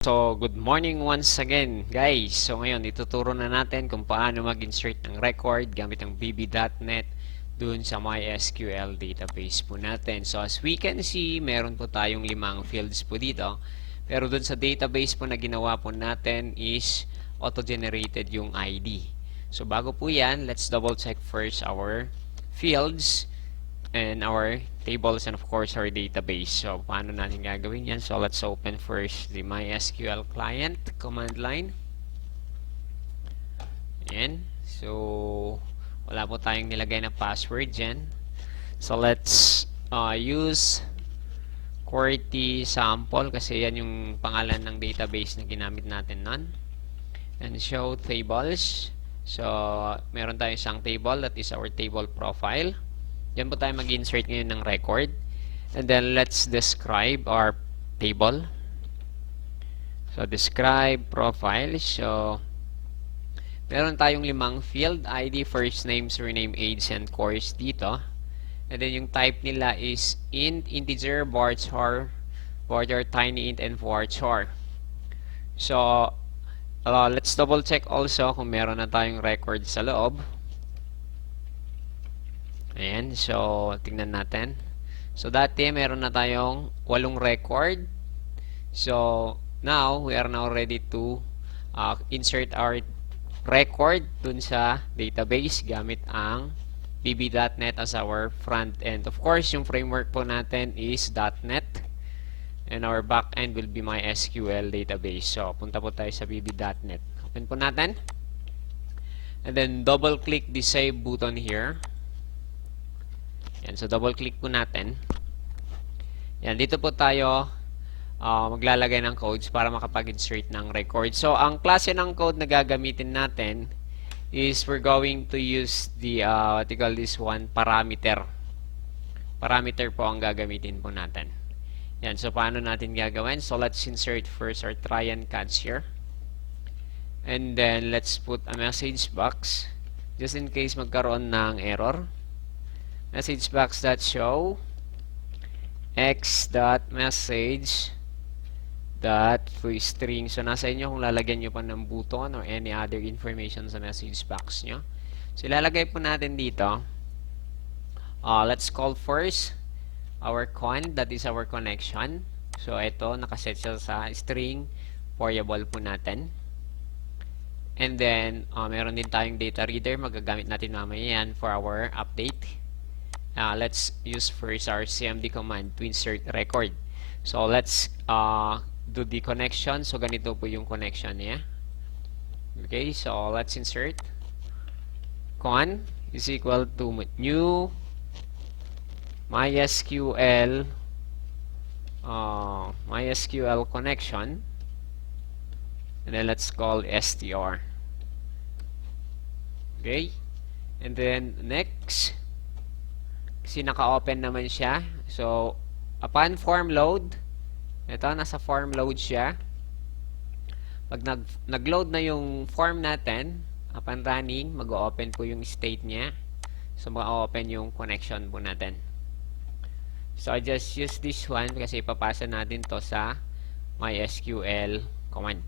So, good morning once again, guys. So, ngayon, ituturo na natin kung paano mag-insert ng record gamit ang bb.net dun sa MySQL database po natin. So, as we can see, meron po tayong 5 fields po dito. Pero dun sa database po na ginawa po natin is auto-generated yung ID. So, bago po yan, let's double check first our fields and our tables and of course our database. So, paano natin gagawin yan? So, let's open first the MySQL client command line. Ayan. So, wala po tayong nilagay na password dyan. So, let's use QWERTY sample kasi yan yung pangalan ng database na ginamit natin nun. And show tables. So, meron tayong isang table, that is our table profile. Yan po tayo mag-insert ngayon ng record. And then, let's describe our table. So, describe profile. So, meron tayong 5 field. ID, first name, surname, age, and course dito. And then, yung type nila is int, integer, varchar, tiny int, and varchar. So, let's double check also kung meron na tayong record sa loob. Ayan, so tingnan natin. So dati meron na tayong 8 record. So now we are now ready to insert our record dun sa database gamit ang bb.net as our front end. Of course, yung framework po natin is .net and our back end will be MySQL database. So punta po tayo sa bb.net. Open po natin. And then double click the save button here. Yan, so double click po natin. Yan, dito po tayo maglalagay ng codes para makapag-insert ng record. So, ang klase ng code na gagamitin natin is we're going to use the, what you call this one, parameter. Parameter po ang gagamitin po natin. Yan, so paano natin gagawin? So, let's insert first our try and catch here. And then, let's put a message box just in case magkaroon ng error. Message box that show x.message string. So, nasa inyo kung lalagyan nyo pa ng button or any other information sa message box nyo. So, ilalagay po natin dito. Let's call first our con, that is our connection. So, ito, nakaset siya sa string variable po natin. And then, meron din tayong data reader. Magagamit natin mamaya yan for our update. Let's use first our cmd command to insert record. So, let's do the connection. So, ganito po yung connection niya. Okay, so let's insert con is equal to new MySQL connection. And then, let's call str. Okay, and then next, kasi naka-open naman siya. So, upon form load, ito, nasa form load siya. Pag nag-load na yung form natin, upon running, mag-open po yung state niya. So, mag-open yung connection po natin. So, I just use this one kasi ipapasa natin to sa MySQL command.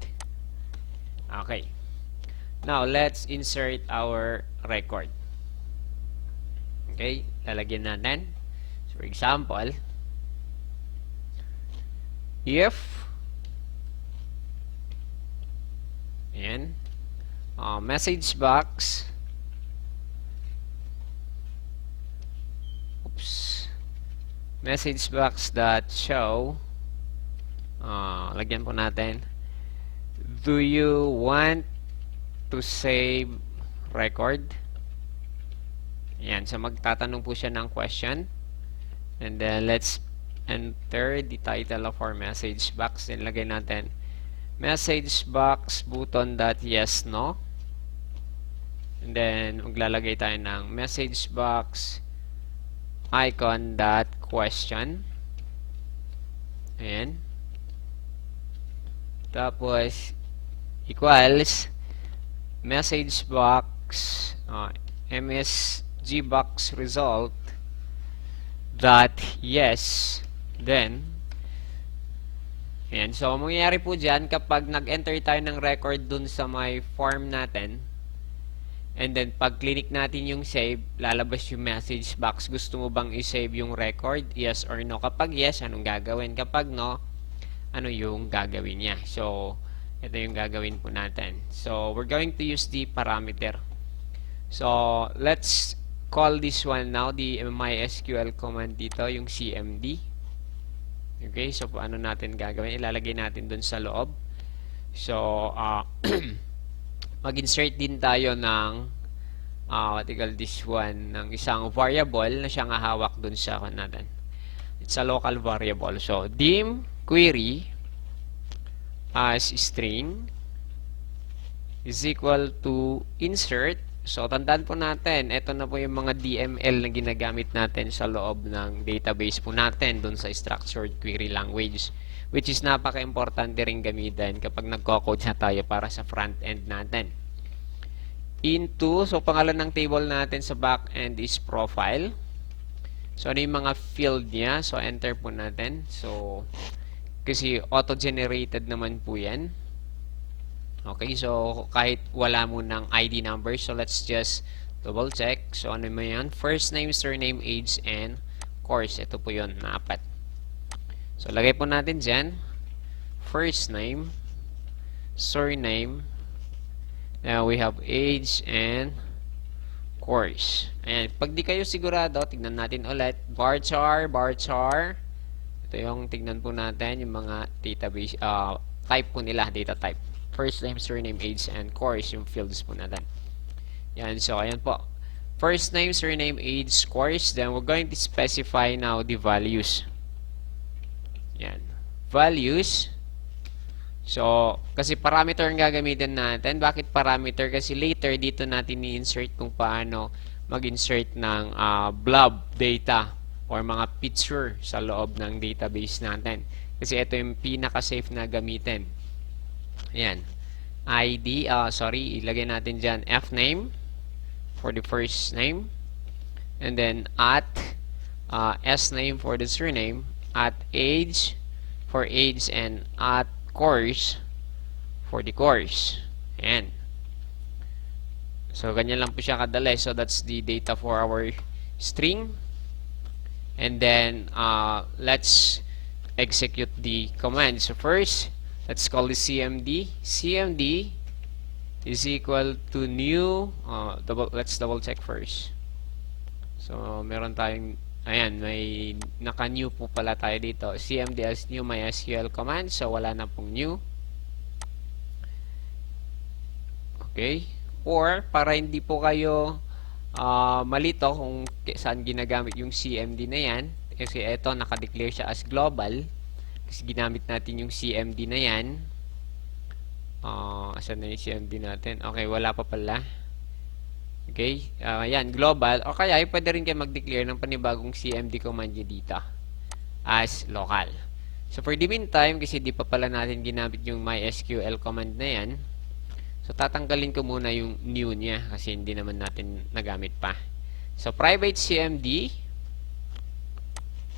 Okay. Now, let's insert our record. Okay, lalagyan natin. So, for example, if message box message box that show lagyan po natin, do you want to save record? Yan, so magtatanong po siya ng question. And then, let's enter the title of our message box. Then, lagay natin message box button dot yes, no. And then, maglalagay tayo ng message box icon dot question. Ayan. Tapos, equals message box msgbox result dot yes, then Ayan. So, ang mangyayari po dyan, kapag nag-enter tayo ng record dun sa my form natin, and then, pag click natin yung save, lalabas yung message box. Gusto mo bang i-save yung record? Yes or no? Kapag yes, anong gagawin? Kapag no, ano yung gagawin niya? So, ito yung gagawin po natin. So, we're going to use the parameter. So, let's call this one now, the MySQL command dito, yung cmd. Okay, so paano natin gagawin? Ilalagay natin dun sa loob. So, mag-insert din tayo ng what you call this one, ng isang variable na siyang hahawak dun sa natin. It's a local variable. So, dim query as string is equal to insert. So, tandaan po natin, ito na po yung mga DML na ginagamit natin sa loob ng database po natin dun sa structured query language, which is napaka-importante rin gamitin kapag nagko-code na tayo para sa front-end natin. Into, so pangalan ng table natin sa back-end is profile. So, ano yung mga field niya? So, enter po natin. So, kasi auto-generated naman po yan. Okay, so kahit wala mo ng ID number, so let's just double check. So ano mo yan? First name, surname, age, and course. Ito po yun, na 4. So lagay po natin dyan. First name, surname, now we have age and course. Ayan, pag di kayo sigurado, tignan natin ulit. Varchar. Ito yung tignan po natin, yung mga database, type po nila, data type. First name, surname, age, and course, yung fields po natin. Yan, so ayan po. First name, surname, age, course. Then we're going to specify now the values. Yan. Values. So, kasi parameter ang gagamitin natin. Bakit parameter? Kasi later dito natin i-insert kung paano mag-insert ng blob data or mga picture sa loob ng database natin. Kasi ito yung pinaka-safe na gamitin. Ayan. ID, ilagay natin dyan fname for the first name. And then at sname for the surname. At age for age, and at course for the course. Ayan. So, ganyan lang po siya kadali. So, that's the data for our string. And then, let's execute the command. So, first, let's call this cmd. Cmd is equal to new, let's double check first. So, meron tayong, ayan, may naka-new po pala tayo dito. cmd as new MySQL command. So, wala na pong new. Okay. Or, para hindi po kayo malito kung saan ginagamit yung cmd na yan. Kasi ito, naka-declare siya as global. Kasi ginamit natin yung CMD na yan. Asan na yung CMD natin? Okay, wala pa pala. Okay, yan, global. O kaya, pwede rin kayo mag-declare ng panibagong CMD command nyo dito as local. So, for the meantime, kasi di pa pala natin ginamit yung MySQL command na yan, so, tatanggalin ko muna yung new niya kasi hindi naman natin nagamit pa. So, private CMD,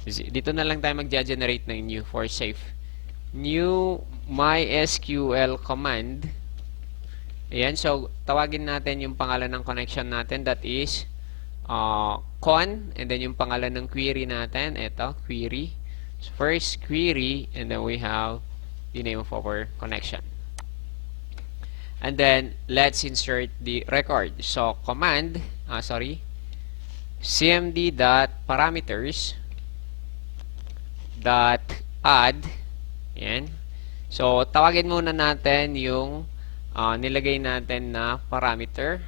dito na lang tayo mag-generate ng new for safe. New MySQL command. Ayan, so tawagin natin yung pangalan ng connection natin, that is con, and then yung pangalan ng query natin, ito, query. So, first query, and then we have the name of our connection. And then let's insert the record. So command, cmd.parameters .add. Yan. So, tawagin muna natin yung nilagay natin na parameter.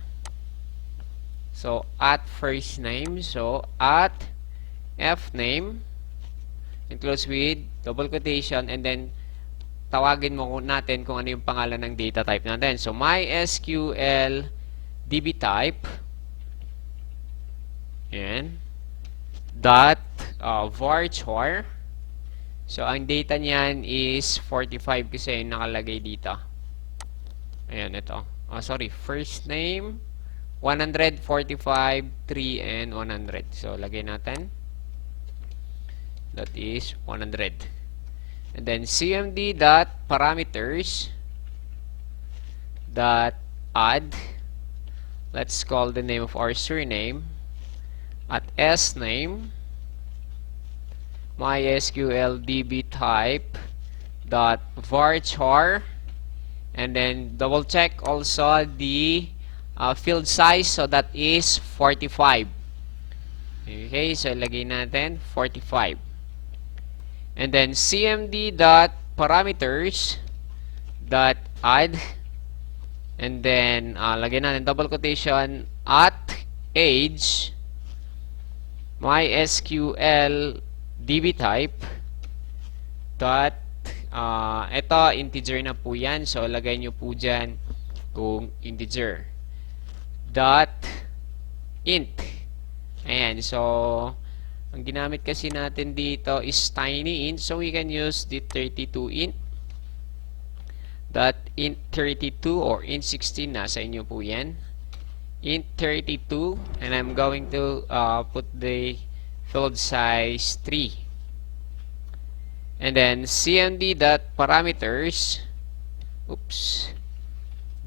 So, at first name. So, at fname includes with double quotation, and then tawagin mo natin kung ano yung pangalan ng data type natin. So, MySQL DB type. Yan. Dot varchar. So, ang data niyan is 45 kasi yung nakalagay dito. Ayan, ito. First name, 100, 45, 3, and 100. So, lagay natin. That is 100. And then cmd dot parameters dot add, let's call the name of our surname, at s name MySQL DB type dot varchar, and then double check also the field size, so that is 45. Okay, so ilagay natin 45. And then cmd dot parameters dot add, and then lagay natin double quotation at age MySQL DB type dot ito integer na po yan, so lagay nyo po dyan kung integer dot int. Ayan, so ang ginamit kasi natin dito is tiny int, so we can use the 32 int dot int 32 or int 16, nasa inyo po yan, int 32, and I'm going to put the field size 3. And then cmd dot parameters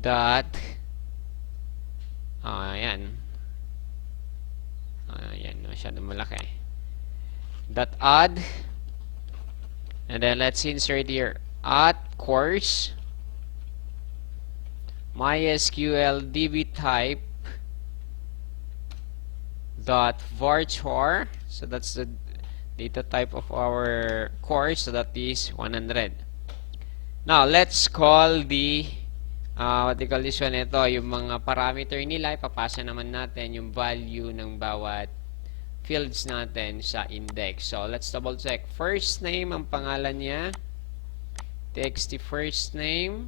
dot ayan, masyadong malaki, dot add, and then let's insert here at course MySQL DB type dot varchar, so that's the data type of our course, so that is 100. Now let's call the what they call this one, ito yung mga parameter nila, ipapasa naman natin yung value ng bawat fields natin sa index. So let's double check. First name, ang pangalan niya, txt first name,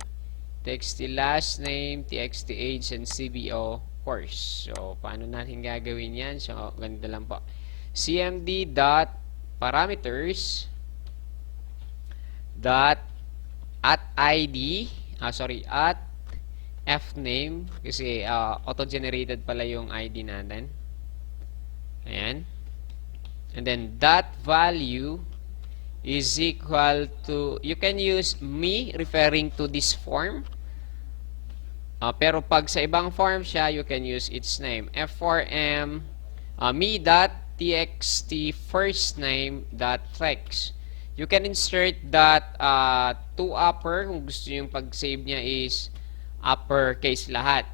txt last name, txt age, and cbo course. So paano natin gagawin yan? So ganito lang po, cmd dot parameters dot at id, at fname, kasi auto-generated pala yung id natin. Ayan. And then dot value is equal to, you can use me referring to this form, pero pag sa ibang form siya, you can use its name, f4m me dot txt first name dot flex. You can insert that to upper kung gusto nyo yung pag-save niya is uppercase lahat,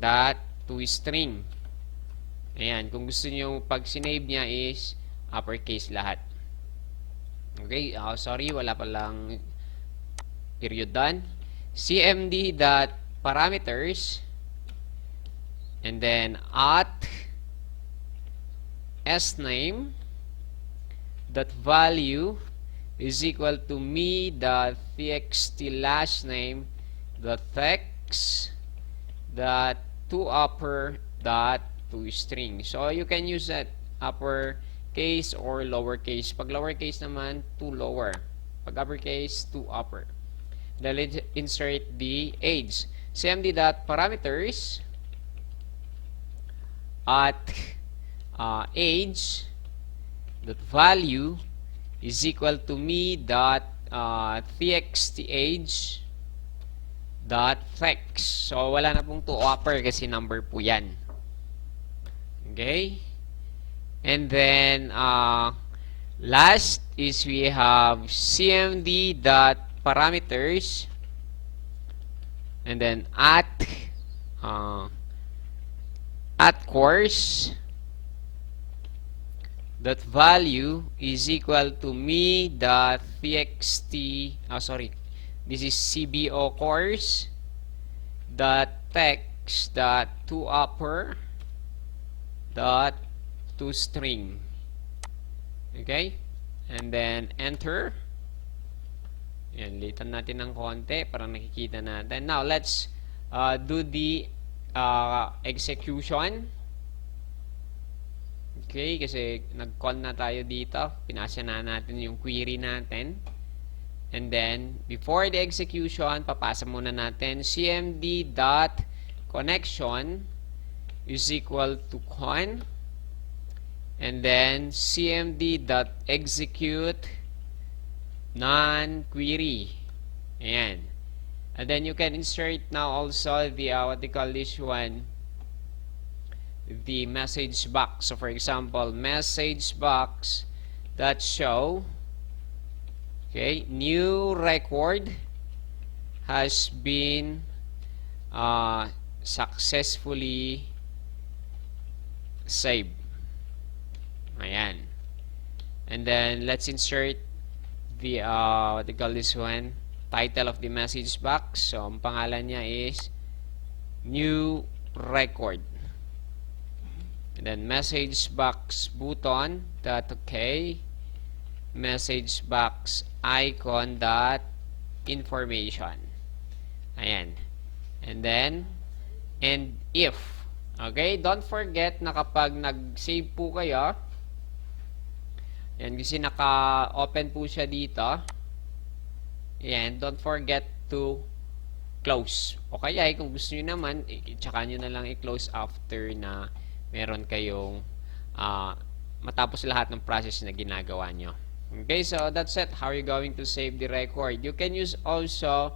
that to string. Ayan, kung gusto nyo pag-sinave niya is uppercase lahat. Okay, sorry, wala palang period done. cmd dot parameters, and then at sname dot value is equal to me dot txt last name dot text dot to upper dot to string. So you can use that upper case or lower case. Pag lower case naman, to lower. Pag upper case, to upper. Then let's insert the age. cmd dot parameters at age dot value is equal to me dot txt age dot flex. So wala na pong to upper kasi number po yan. Okay, and then last is we have cmd dot parameters, and then at course that value is equal to me dot txt, this is cbo course dot text dot to upper dot to string. Okay, and then enter. Yan, litan natin ng konti para nakikita natin. Now let's do the execution. Okay, kasi nag-call na tayo dito. Pinasa na natin yung query natin. And then, before the execution, papasa muna natin cmd dot connection is equal to con. And then, cmd dot execute non-query. Ayan. And then you can insert now also the what they call this one, the message box. So for example, message box that show, okay, new record has been successfully saved. Ayan. And then let's insert the what they call this one, title of the message box. So ang pangalan niya is new record. And then message box button dot okay, message box icon dot information. Ayan. And then and if, okay, don't forget na kapag nag-save po kayo, yan, kasi naka-open po siya dito. Yan, don't forget to close. O kaya, kung gusto nyo naman, tsaka nyo na lang i-close after na meron kayong matapos lahat ng process na ginagawa nyo. Okay, so that's it. How are you going to save the record? You can use also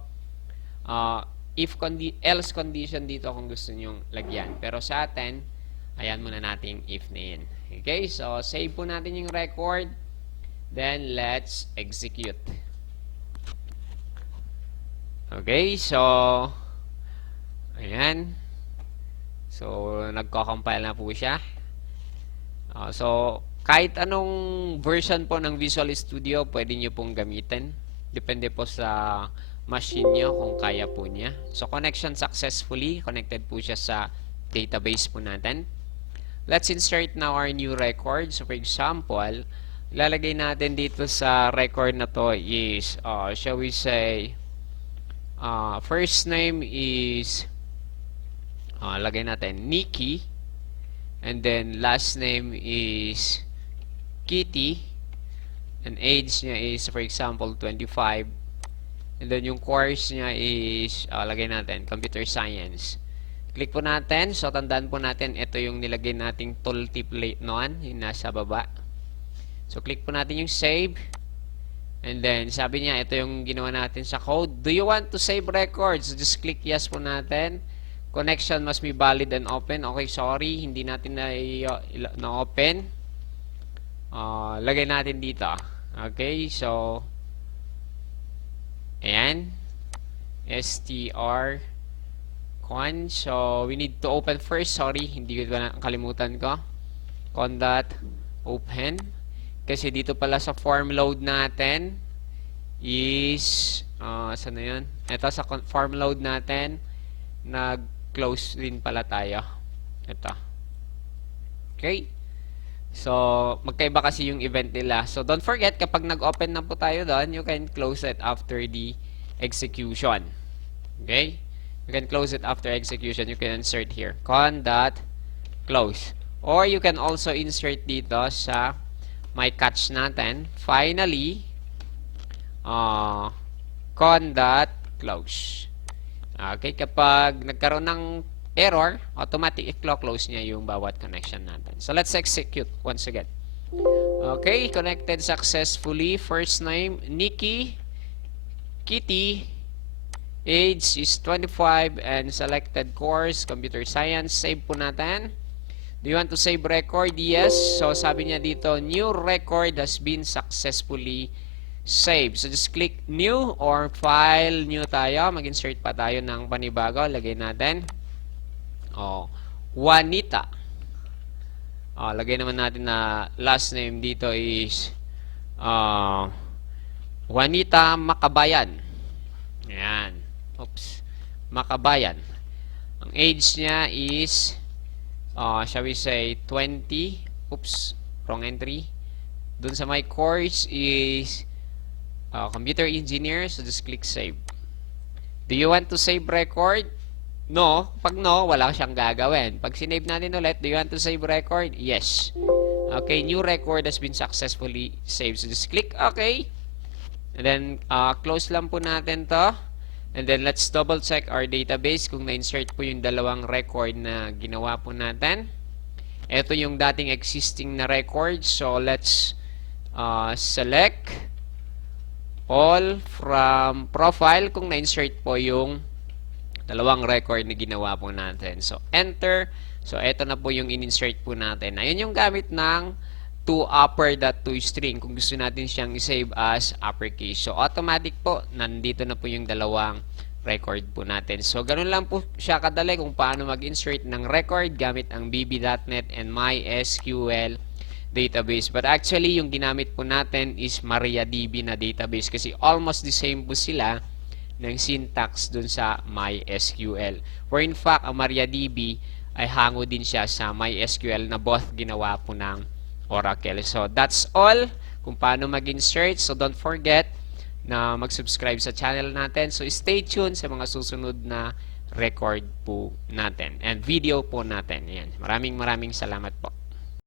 else condition dito kung gusto nyo lagyan. Pero sa atin, ayan muna nating if na yun. Okay, so save po natin yung record. Then, let's execute. Okay, so ayan. So, nagko-compile na po siya. So, kahit anong version po ng Visual Studio, pwede nyo pong gamitin. Depende po sa machine nyo kung kaya po niya. So, connection successfully. Connected po siya sa database po natin. Let's insert now our new record. So, for example, lalagay natin dito sa record na to is, shall we say, first name is, lagay natin Nikki. And then, last name is Kitty. And age niya is, for example, 25. And then, yung course niya is, lagay natin, Computer Science. Click po natin. So, tandaan po natin, ito yung nilagay nating tooltip noon, yung nasa baba. So, click po natin yung save. And then, sabi niya, ito yung ginawa natin sa code. Do you want to save records? So, just click yes po natin. Connection must be valid and open. Okay, sorry, hindi natin na-open. Lagay natin dito. Okay, so, ayan. str con. So, we need to open first. Sorry, hindi ko na kalimutan ko. Con.open. Kasi dito pala sa form load natin is, saan na yun? Ito sa form load natin, nag-close din pala tayo. Ito. Okay? So, magkaiba kasi yung event nila. So, don't forget, kapag nag-open na po tayo doon, you can close it after the execution. Okay? You can close it after execution. You can insert here. Con.close. Or you can also insert dito sa my catch natin. Finally, con.close. Okay, kapag nagkaroon ng error, automatic i-close niya yung bawat connection natin. So, let's execute once again. Okay, connected successfully. First name, Nikki. Kitty. Age is 25 and selected course, Computer Science. Save po natin. Do you want to save record? Yes. So, sabi niya dito, new record has been successfully saved. So, just click new or file new tayo. Mag-insert pa tayo ng panibago. Lagay natin. Juanita. Lagay naman natin na last name dito is Juanita Makabayan. Ayan. Oops. Makabayan. Ang age niya is shall we say 20. Oops, wrong entry. Dun sa my course is computer engineer. So just click save. Do you want to save record? No. Pag no, wala siyang gagawin. Pag sinave natin ulit, do you want to save record? Yes. Okay, new record has been successfully saved. So just click okay. And then close lang po natin to. And then, let's double check our database kung na-insert po yung dalawang record na ginawa po natin. Ito yung dating existing na record. So, let's select all from profile kung na-insert po yung dalawang record na ginawa po natin. So, enter. So, ito na po yung in-insert po natin. Ayun yung gamit ng toUpper.toString kung gusto natin siyang i-save as uppercase. So, automatic po, nandito na po yung dalawang record po natin. So, ganun lang po siya kadali kung paano mag-insert ng record gamit ang bb.net and MySQL database. But actually, yung ginamit po natin is MariaDB na database kasi almost the same po sila ng syntax dun sa MySQL. Where in fact, ang MariaDB ay hango din siya sa MySQL na both ginawa po ng Oracle. So, that's all kung paano mag-insert. So, don't forget na mag-subscribe sa channel natin. So, stay tuned sa mga susunod na record po natin and video po natin. Ayan. Maraming salamat po.